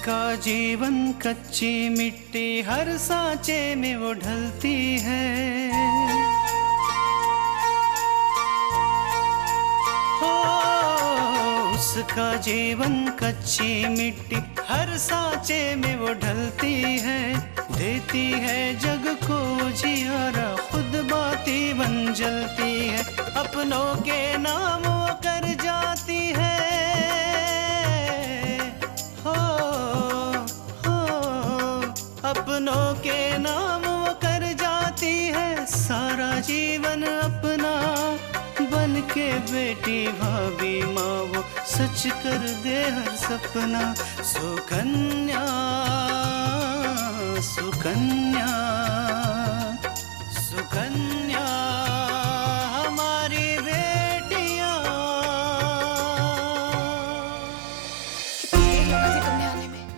उसका जीवन कच्ची मिट्टी हर सांचे में वो ढलती है। हो उसका जीवन कच्ची मिट्टी हर सांचे में वो ढलती है। देती है जग को जियारा, खुद बाती बन जलती है। अपनों के नाम वो कर जाती है। हो अपनों के नाम वो कर जाती है। सारा जीवन अपना बन के बेटी भाभी माँ वो सच कर दे हर सपना। सुकन्या सुकन्या सुकन्या हमारी बेटियां।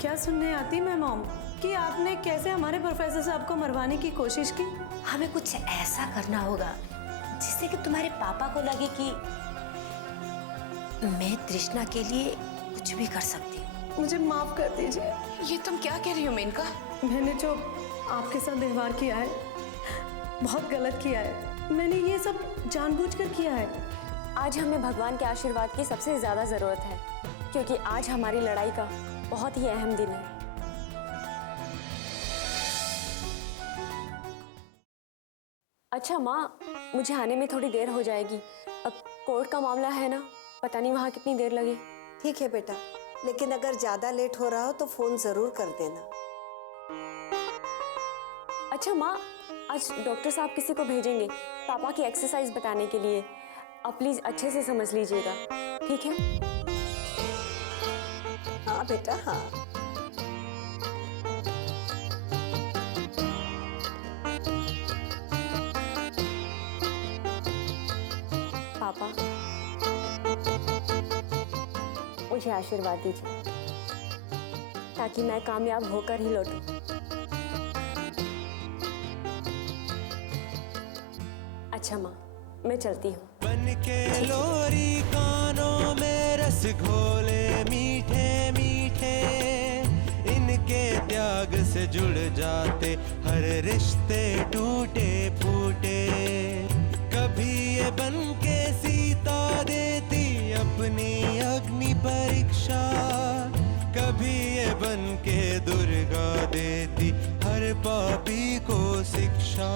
क्या सुनने आती मैं मॉम कि आपने कैसे हमारे प्रोफेसर साहब को मरवाने की कोशिश की? हमें कुछ ऐसा करना होगा जिससे कि तुम्हारे पापा को लगे कि मैं तृष्णा के लिए कुछ भी कर सकती हूँ। मुझे माफ कर दीजिए। ये तुम क्या कह रही हो मेनका? मैंने जो आपके साथ व्यवहार किया है बहुत गलत किया है। मैंने ये सब जानबूझकर किया है। आज हमें भगवान के आशीर्वाद की सबसे ज्यादा जरूरत है, क्योंकि आज हमारी लड़ाई का बहुत ही अहम दिन है। अच्छा माँ, मुझे आने में थोड़ी देर हो जाएगी। अब कोर्ट का मामला है ना, पता नहीं वहाँ कितनी देर लगे। ठीक है बेटा, लेकिन अगर ज्यादा लेट हो रहा हो तो फोन जरूर कर देना। अच्छा माँ, आज डॉक्टर साहब किसी को भेजेंगे पापा की एक्सरसाइज बताने के लिए। आप प्लीज अच्छे से समझ लीजिएगा, ठीक है? हाँ बेटा हाँ। पापा मुझे आशीर्वाद दीजिए ताकि मैं कामयाब होकर ही लौटूं। अच्छा माँ, मैं चलती हूँ। बन के लोरी कानों में रस घोले मीठे मीठे, इनके त्याग से जुड़ जाते हर रिश्ते टूटे फूटे। कभी ये बन के सीता देती अपनी अग्नि परीक्षा, कभी ये बन के दुर्गा देती हर पापी को शिक्षा।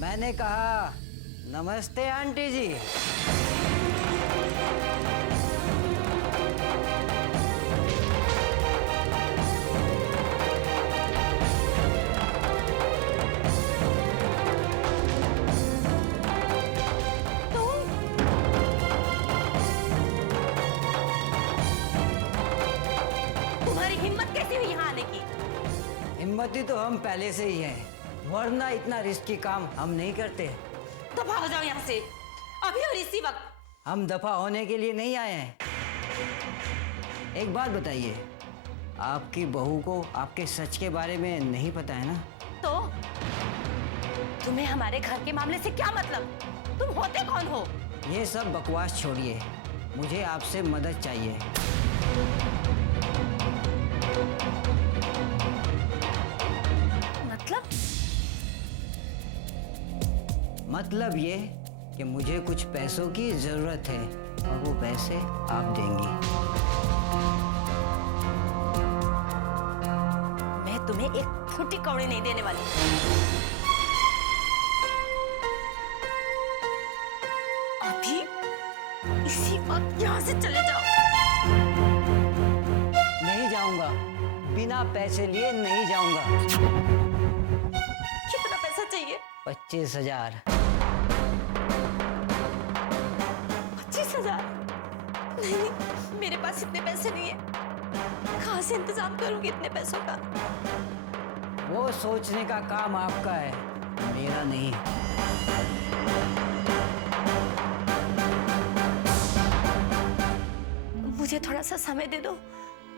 मैंने कहा नमस्ते आंटी जी। तुम्हारी हिम्मत कैसे हुई यहाँ आने की? हिम्मती तो हम पहले से ही हैं, वरना इतना रिस्की काम हम नहीं करते। तो भाग जाओ यहाँ से अभी और इसी वक्त। हम दफा होने के लिए नहीं आए हैं। एक बात बताइए, आपकी बहू को आपके सच के बारे में नहीं पता है ना? तो तुम्हें हमारे घर के मामले से क्या मतलब? तुम होते कौन हो? ये सब बकवास छोड़िए, मुझे आपसे मदद चाहिए। मतलब ये कि मुझे कुछ पैसों की जरूरत है और वो पैसे आप देंगी। मैं तुम्हें एक फूटी कौड़ी नहीं देने वाली। अभी इसी वक्त यहाँ से चले जाओ। नहीं जाऊंगा, बिना पैसे लिए नहीं जाऊंगा। कितना पैसा चाहिए? 25,000। 25,000? नहीं, मेरे पास इतने पैसे नहीं है। कहाँ से इंतजाम करूंगी इतने पैसों का? वो सोचने का काम आपका है, मेरा नहीं। मुझे थोड़ा सा समय दे दो,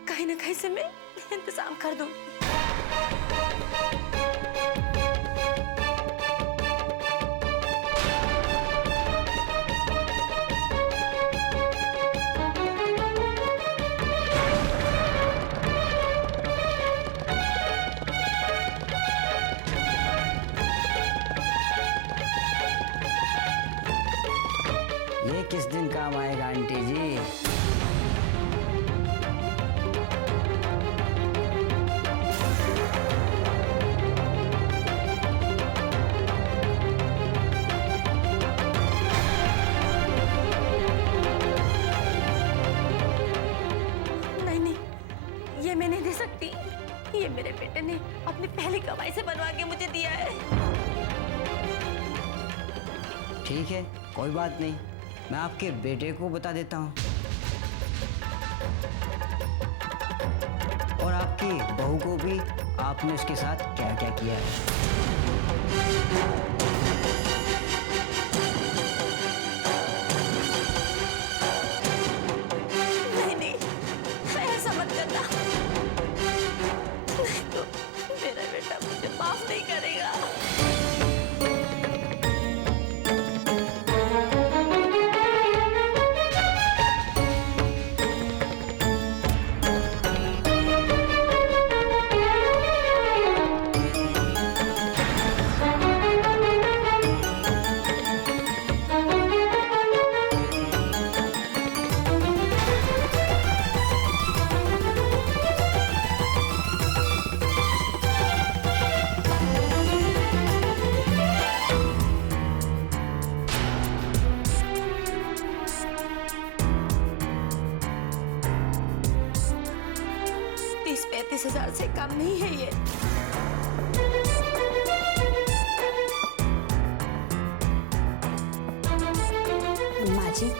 कहीं ना कहीं से मैं इंतजाम कर दूंगी। किस दिन काम आएगा आंटी जी? नहीं नहीं, ये मैं नहीं दे सकती। ये मेरे बेटे ने अपनी पहली कमाई से बनवा के मुझे दिया है। ठीक है, कोई बात नहीं, मैं आपके बेटे को बता देता हूँ। और आपकी बहू को भी आपने उसके साथ क्या क्या किया है। नहीं नहीं, ऐसा मत करना। नहीं तो मेरा बेटा मुझे माफ नहीं करेगा। तीस 35,000 से कम नहीं है ये। माँ जी,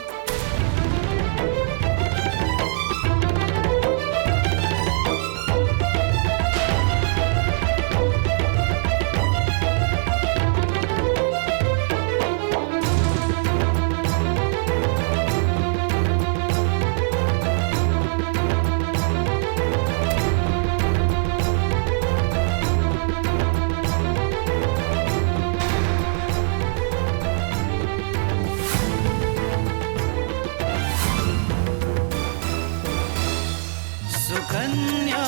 सुकन्या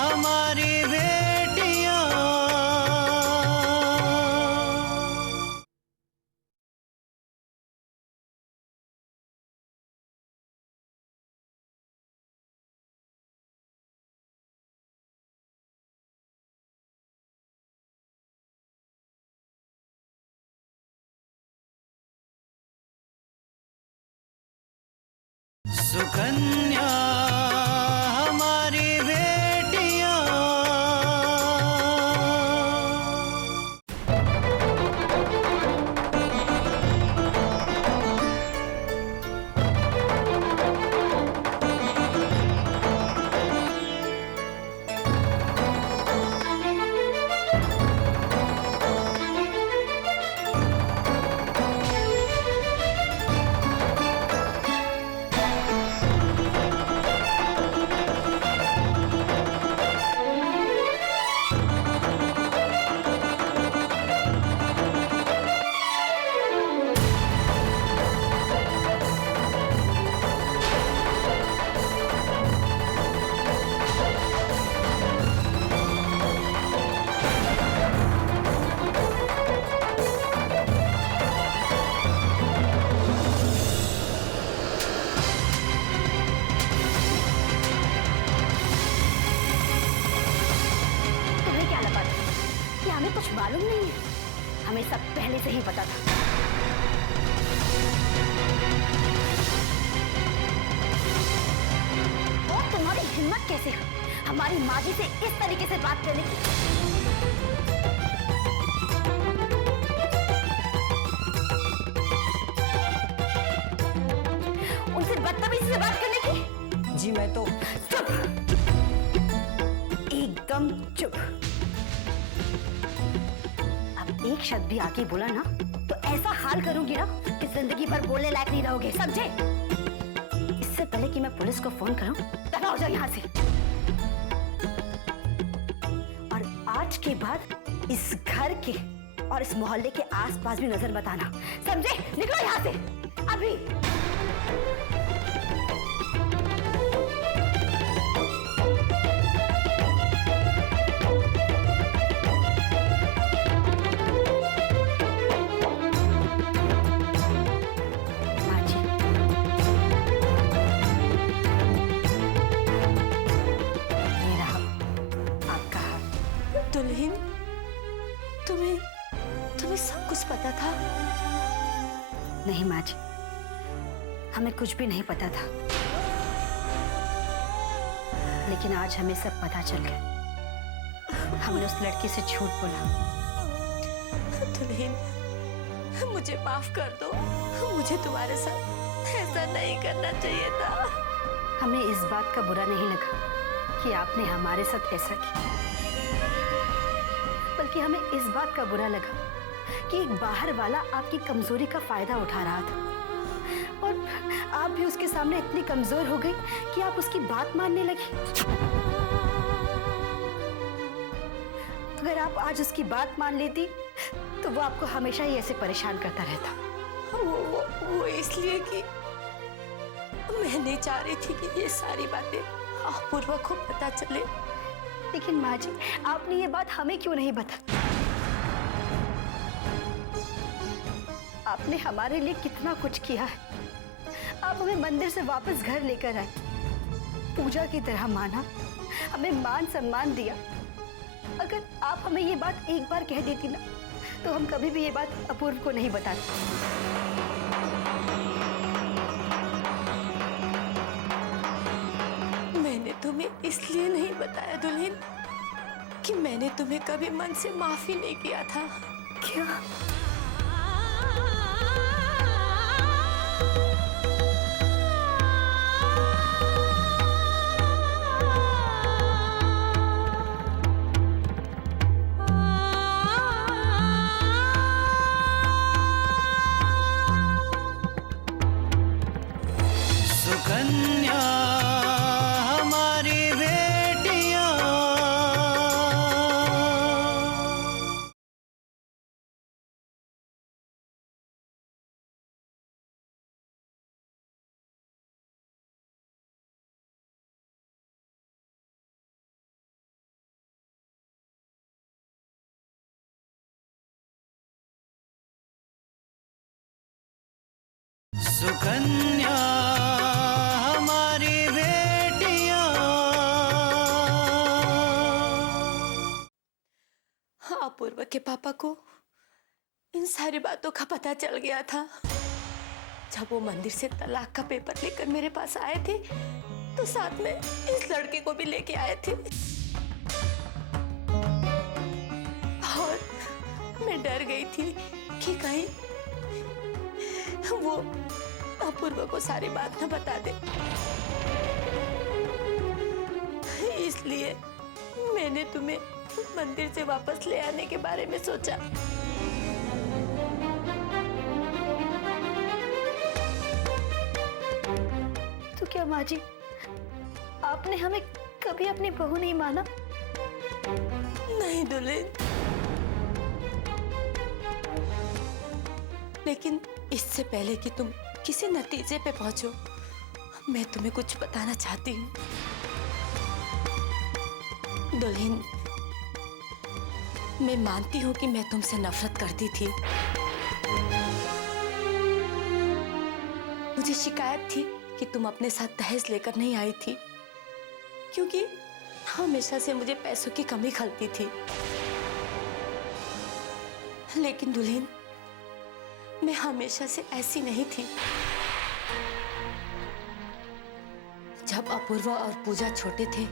हमारी बेटियां। सुकन्या हमारी बेटियां। तुम्हें क्या लगा था कि हमें कुछ मालूम नहीं है? हमें सब पहले से ही पता था। और तुम्हारी हिम्मत कैसे हुई हमारी माँ जी से इस तरीके से बात करने की? उनसे बदतमीजी से बात करने की? जी मैं तो चुप, एकदम चुप। अब एक शब्द भी आके बोला ना तो ऐसा हाल करूंगी ना कि जिंदगी भर बोलने लायक नहीं रहोगे, समझे? इससे पहले कि मैं पुलिस को फोन करूं, दफा हो जाओ यहाँ से। और आज के बाद इस घर के और इस मोहल्ले के आसपास भी नजर मत आना, समझे? निकलो यहाँ से अभी। दुल्हन, तुम्हें सब कुछ पता था? नहीं माँ जी, हमें कुछ भी नहीं पता था, लेकिन आज हमें सब पता चल गया। हमने उस लड़की से झूठ बोला। दुल्हन, मुझे माफ कर दो, मुझे तुम्हारे साथ ऐसा नहीं करना चाहिए था। हमें इस बात का बुरा नहीं लगा कि आपने हमारे साथ ऐसा किया, बल्कि हमें इस बात का बुरा लगा कि एक बाहर वाला आपकी कमजोरी का फायदा उठा रहा था और आप भी उसके सामने इतनी कमजोर हो गई कि आप उसकी बात मानने लगी। अगर आप आज उसकी बात मान लेती तो वो आपको हमेशा ही ऐसे परेशान करता रहता। वो इसलिए कि मैं नहीं चाह रही थी कि ये सारी बातें अपूर्वा को पता चले। लेकिन माँ जी, आपने ये बात हमें क्यों नहीं बताई? आपने हमारे लिए कितना कुछ किया है। आप हमें मंदिर से वापस घर लेकर आए, पूजा की तरह माना, हमें मान सम्मान दिया। अगर आप हमें ये बात एक बार कह देती ना, तो हम कभी भी ये बात अपूर्व को नहीं बताते। मैंने तुम्हें इसलिए नहीं बताया दुल्हन कि मैंने तुम्हें कभी मन से माफी नहीं किया था। क्या? सुकन्या हमारी बेटियां, सुकन्या हमारी बेटियां। हाँ, अपूर्वा के पापा को इन सारी बातों का पता चल गया था। जब वो मंदिर से तलाक का पेपर लेकर मेरे पास आए थे, तो साथ में इस लड़के को भी लेके आए थे। और मैं डर गई थी कि कहीं वो अपूर्वा को सारी बात न बता दे। इसलिए मैंने तुम्हें मंदिर से वापस ले आने के बारे में सोचा। तो क्या माँ जी, आपने हमें कभी अपनी बहू नहीं माना? नहीं दुल्हन, लेकिन इससे पहले कि तुम किसी नतीजे पे पहुंचो, मैं तुम्हें कुछ बताना चाहती हूँ। दुल्हन, मैं मानती हूँ कि मैं तुमसे नफरत करती थी। मुझे शिकायत थी कि तुम अपने साथ दहेज लेकर नहीं आई थी, क्योंकि हमेशा से मुझे पैसों की कमी खलती थी। लेकिन दुल्हन, मैं हमेशा से ऐसी नहीं थी। जब अपूर्वा और पूजा छोटे थे,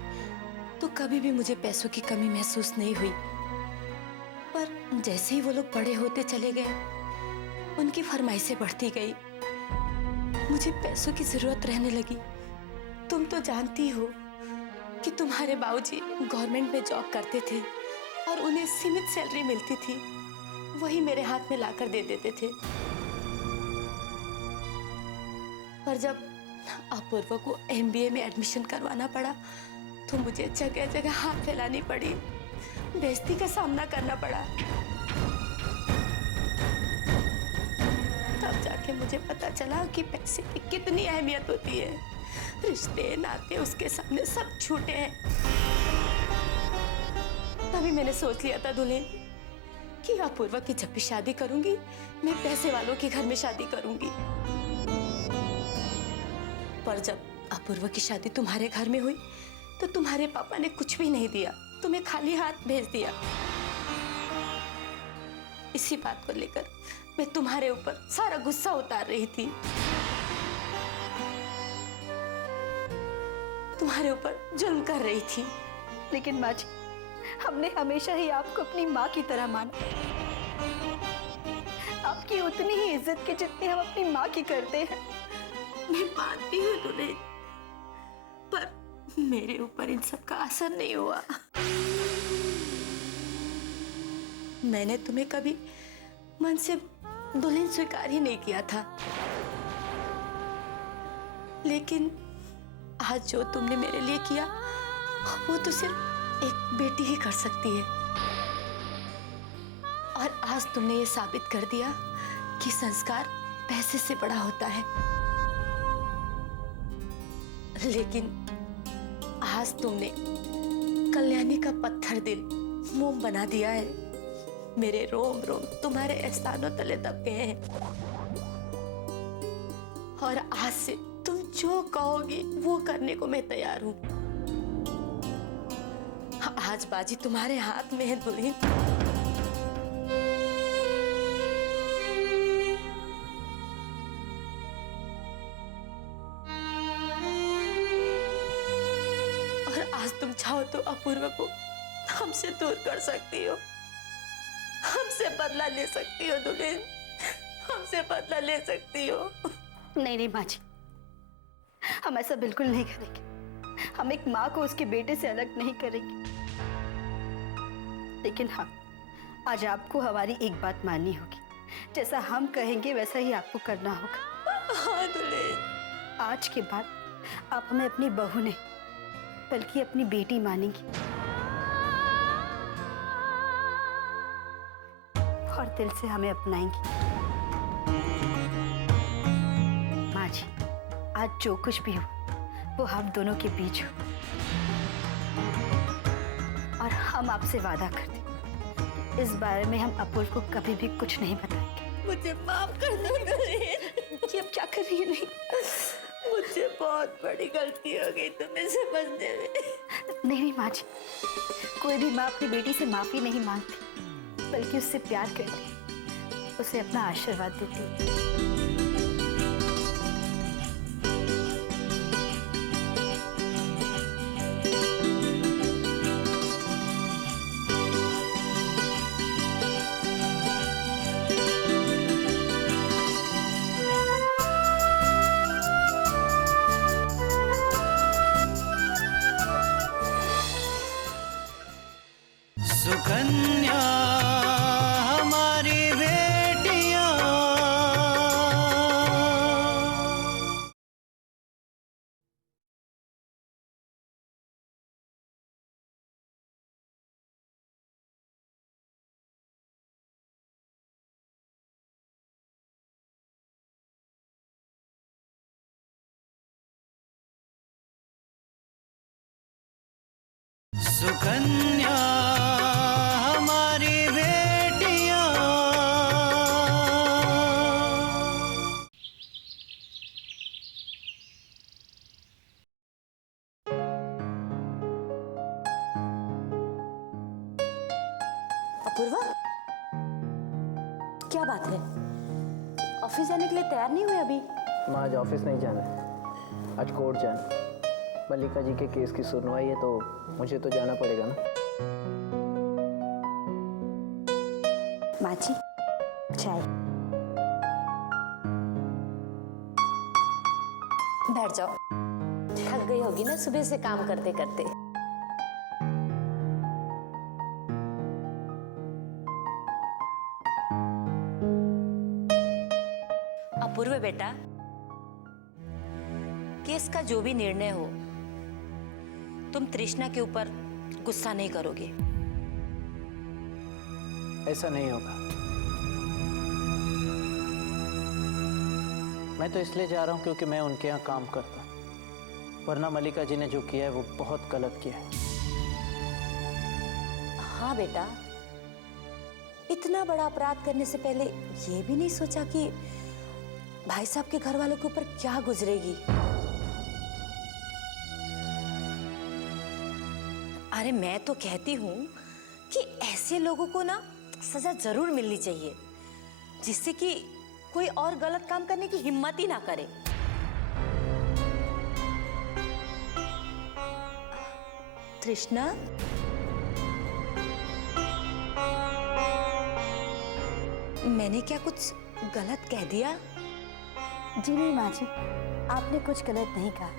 तो कभी भी मुझे पैसों की कमी महसूस नहीं हुई। पर जैसे ही वो लोग बड़े होते चले गए, उनकी फरमाइशें बढ़ती गई। मुझे पैसों की जरूरत रहने लगी। तुम तो जानती हो कि तुम्हारे बाबूजी गवर्नमेंट में जॉब करते थे और उन्हें सीमित सैलरी मिलती थी, वही मेरे हाथ में लाकर दे देते थे। पर जब अपूर्वा को MBA में एडमिशन करवाना पड़ा, तो मुझे जगह जगह हाथ फैलानी पड़ी, बेइज्जती का सामना करना पड़ा। तब जाके मुझे पता चला कि पैसे की कितनी अहमियत होती है। रिश्ते नाते उसके सामने सब झूठे हैं। तभी मैंने सोच लिया था दुल्हन कि अपूर्वा की जब भी शादी करूंगी, मैं पैसे वालों के घर में शादी करूंगी। पर जब अपूर्वा की शादी तुम्हारे घर में हुई, तो तुम्हारे पापा ने कुछ भी नहीं दिया, तुम्हें खाली हाथ भेज दिया। इसी बात को लेकर मैं तुम्हारे ऊपर सारा गुस्सा उतार रही थी। तुम्हारे ऊपर जुल्म कर रही थी। लेकिन माँ जी, हमने हमेशा ही आपको अपनी माँ की तरह माना। आपकी उतनी ही इज्जत की जितनी हम अपनी माँ की करते हैं। मैं मानती हूँ तुम्हें, पर मेरे ऊपर इन सब का असर नहीं हुआ। मैंने तुम्हें कभी मन से दुल्हन स्वीकार ही नहीं किया था, लेकिन आज जो तुमने मेरे लिए किया वो तो सिर्फ एक बेटी ही कर सकती है। और आज तुमने ये साबित कर दिया कि संस्कार पैसे से बड़ा होता है। लेकिन आज तुमने कल्याणी का पत्थर दिल मोम बना दिया है। मेरे रोम रोम तुम्हारे एहसानों तले दब गए हैं। और आज से तुम जो कहोगी वो करने को मैं तैयार हूं। आज बाजी तुम्हारे हाथ में है दुल्हन। और आज तुम चाहो तो अपूर्व को हमसे दूर कर सकती हो, हमसे बदला ले सकती हो दुल्हन, हमसे बदला ले सकती हो। नहीं नहीं माँ जी, हम ऐसा बिल्कुल नहीं करेंगे। हम एक माँ को उसके बेटे से अलग नहीं करेंगे। लेकिन हाँ, आज आपको हमारी एक बात माननी होगी। जैसा हम कहेंगे वैसा ही आपको करना होगा। हाँ दुल्हन। आज के बाद आप हमें अपनी बहू नहीं बल्कि अपनी बेटी मानेंगी और दिल से हमें अपनाएंगी। माँ जी, आज जो कुछ भी हो वो हम दोनों के बीच हो। और हम आपसे वादा करते हैं, इस बारे में हम अपूर्व को कभी भी कुछ नहीं बताएंगे। मुझे माफ कर दो दुल्हन। ये अब क्या कर रही है? नहीं, मुझसे बहुत बड़ी गलती हो गई तुम्हें समझने में। नहीं माँ जी, कोई भी माँ अपनी बेटी से माफी नहीं मांगती बल्कि उससे प्यार करती, उसे अपना आशीर्वाद देती। सुकन्या हमारी बेटियां, सुकन्या हमारी बेटियां। अपूर्वा, क्या बात है? ऑफिस जाने के लिए तैयार नहीं हुए अभी? माँ, आज ऑफिस नहीं जाना है, आज कोर्ट जाना है। मल्लिका जी के केस की सुनवाई है तो मुझे तो जाना पड़ेगा ना। माँ जी, चाय। बैठ जाओ। थक गई होगी ना सुबह से काम करते करते। अपूर्व बेटा, केस का जो भी निर्णय हो, तुम तृष्णा के ऊपर गुस्सा नहीं करोगे। ऐसा नहीं होगा। मैं तो इसलिए जा रहा हूँ क्योंकि मैं उनके यहाँ काम करता हूँ, वरना मल्लिका जी ने जो किया है वो बहुत गलत किया है। हाँ बेटा, इतना बड़ा अपराध करने से पहले ये भी नहीं सोचा कि भाई साहब के घर वालों के ऊपर क्या गुजरेगी। अरे मैं तो कहती हूँ कि ऐसे लोगों को ना सजा जरूर मिलनी चाहिए, जिससे कि कोई और गलत काम करने की हिम्मत ही ना करे। तृष्णा, मैंने क्या कुछ गलत कह दिया? जी नहीं माँ जी, आपने कुछ गलत नहीं कहा।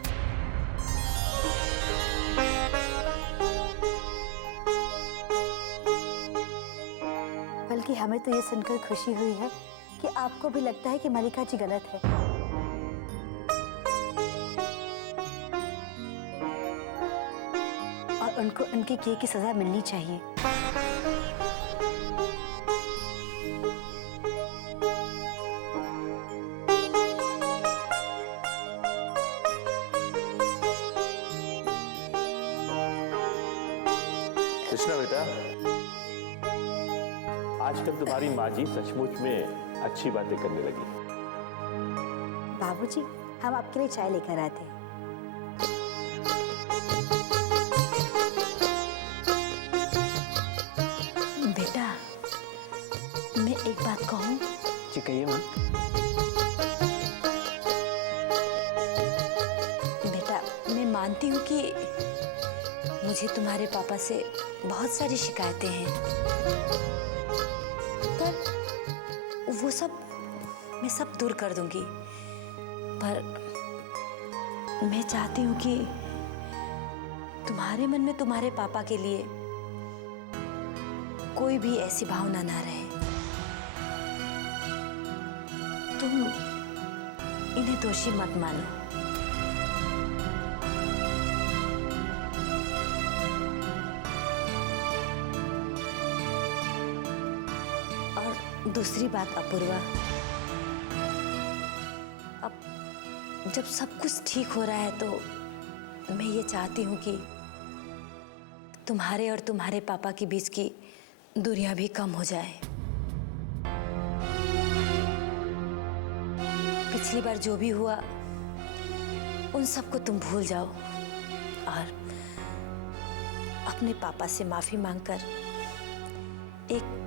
बल्कि हमें तो ये सुनकर खुशी हुई है कि आपको भी लगता है कि मलिका जी गलत है। और उनको उनके किए की सजा मिलनी चाहिए। कृष्णा बेटा, आजकल तुम्हारी माँ जी सचमुच में अच्छी बातें करने लगी। बाबूजी, हम आपके लिए चाय लेकर आए थे। बेटा, मैं एक बात कहूँ? जी कहिए माँ। बेटा, मैं मानती हूँ कि मुझे तुम्हारे पापा से बहुत सारी शिकायतें हैं, पर वो सब मैं सब दूर कर दूंगी। पर मैं चाहती हूँ कि तुम्हारे मन में तुम्हारे पापा के लिए कोई भी ऐसी भावना ना रहे। तुम इन्हें दोषी मत मानो। दूसरी बात अपूर्वा, अब जब सब कुछ ठीक हो रहा है तो मैं ये चाहती हूँ कि तुम्हारे और तुम्हारे पापा के बीच की दूरियां भी कम हो जाए। पिछली बार जो भी हुआ उन सबको तुम भूल जाओ और अपने पापा से माफी मांगकर एक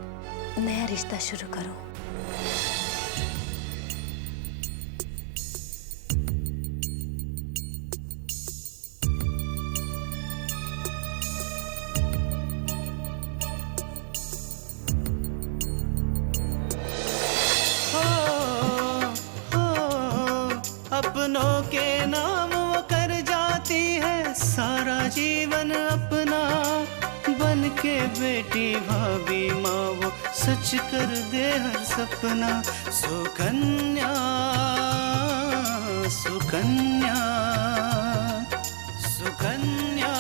नया रिश्ता शुरू करो। अपनों के नाम वो कर जाती है सारा जीवन अपना, बन के बेटी भाभी माँ वो सच कर दे हर सपना। सुकन्या सुकन्या सुकन्या